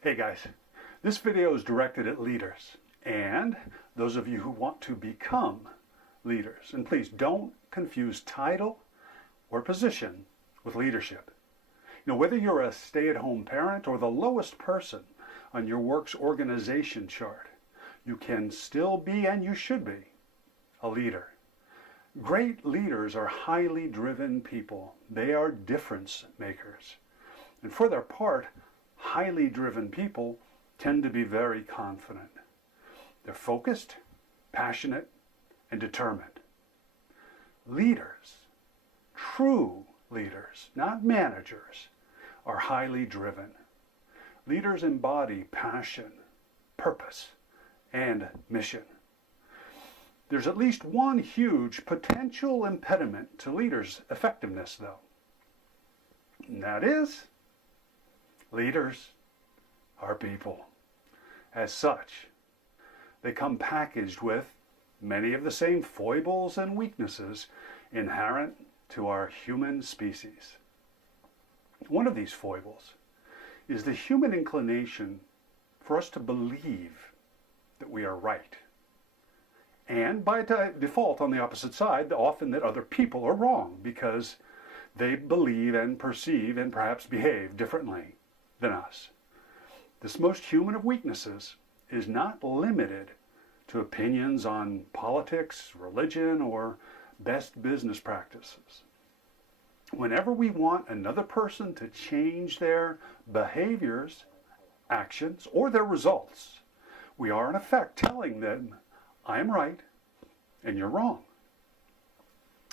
Hey guys, this video is directed at leaders and those of you who want to become leaders. And please don't confuse title or position with leadership. You know, whether you're a stay-at-home parent or the lowest person on your work's organization chart, you can still be, and you should be, a leader. Great leaders are highly driven people. They are difference makers. And for their part, highly driven people tend to be very confident. They're focused, passionate, and determined. Leaders, true leaders, not managers, are highly driven. Leaders embody passion, purpose, and mission. There's at least one huge potential impediment to leaders' effectiveness, though. And that is, leaders are people. As such, they come packaged with many of the same foibles and weaknesses inherent to our human species. One of these foibles is the human inclination for us to believe that we are right. And by default, on the opposite side, often that other people are wrong because they believe and perceive and perhaps behave differently than us. This most human of weaknesses is not limited to opinions on politics, religion, or best business practices. Whenever we want another person to change their behaviors, actions, or their results, we are in effect telling them, I am right and you're wrong.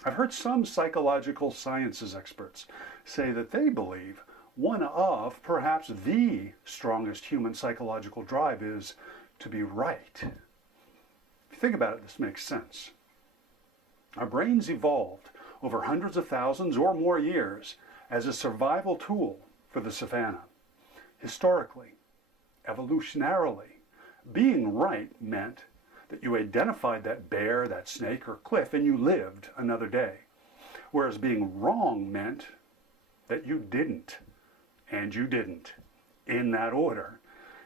I've heard some psychological sciences experts say that they believe one of, perhaps the strongest human psychological drive is to be right. If you think about it, this makes sense. Our brains evolved over hundreds of thousands or more years as a survival tool for the savannah. Historically, evolutionarily, being right meant that you identified that bear, that snake, or cliff, and you lived another day. Whereas being wrong meant that you didn't. And you didn't, in that order.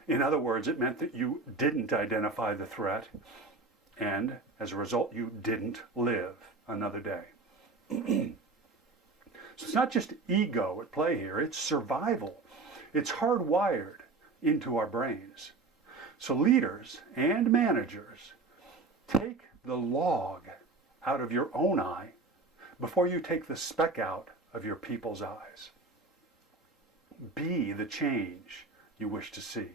In other words, it meant that you didn't identify the threat, and as a result, you didn't live another day. So it's not just ego at play here, it's survival. It's hardwired into our brains. So leaders and managers, take the log out of your own eye before you take the speck out of your people's eyes. Be the change you wish to see.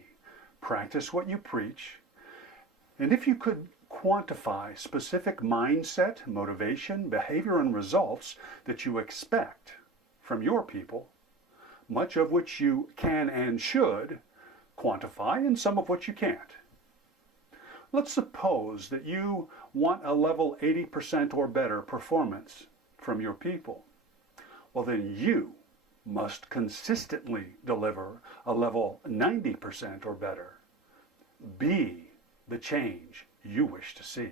Practice what you preach. And if you could quantify specific mindset, motivation, behavior, and results that you expect from your people, much of which you can and should quantify and some of which you can't. Let's suppose that you want a level 80% or better performance from your people. Well, then you must consistently deliver a level 90% or better. Be the change you wish to see.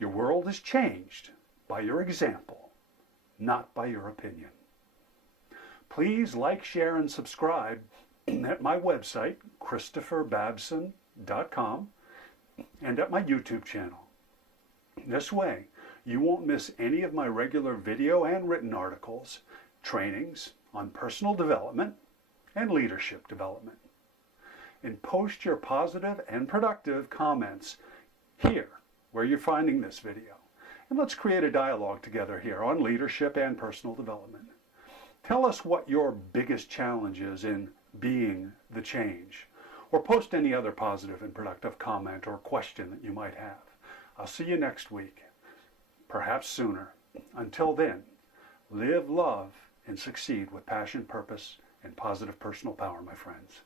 Your world is changed by your example, not by your opinion. Please like, share, and subscribe at my website, ChristopherBabson.com, and at my YouTube channel. This way, you won't miss any of my regular video and written articles, trainings on personal development and leadership development. And post your positive and productive comments here where you're finding this video. And let's create a dialogue together here on leadership and personal development. Tell us what your biggest challenge is in being the change, or post any other positive and productive comment or question that you might have. I'll see you next week, perhaps sooner. Until then, live, love, and succeed with passion, purpose, and positive personal power, my friends.